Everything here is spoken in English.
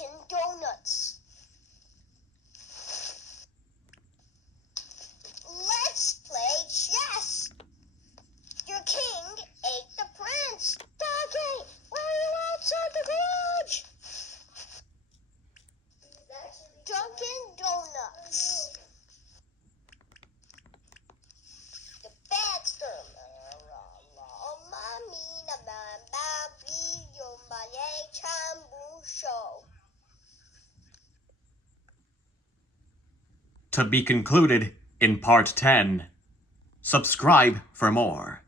Dunkin Donuts. Let's play chess. Your king ate the prince. Donkey, why are you outside the garage? Dunkin Donuts. The Baxter. To be concluded in part 10. Subscribe for more.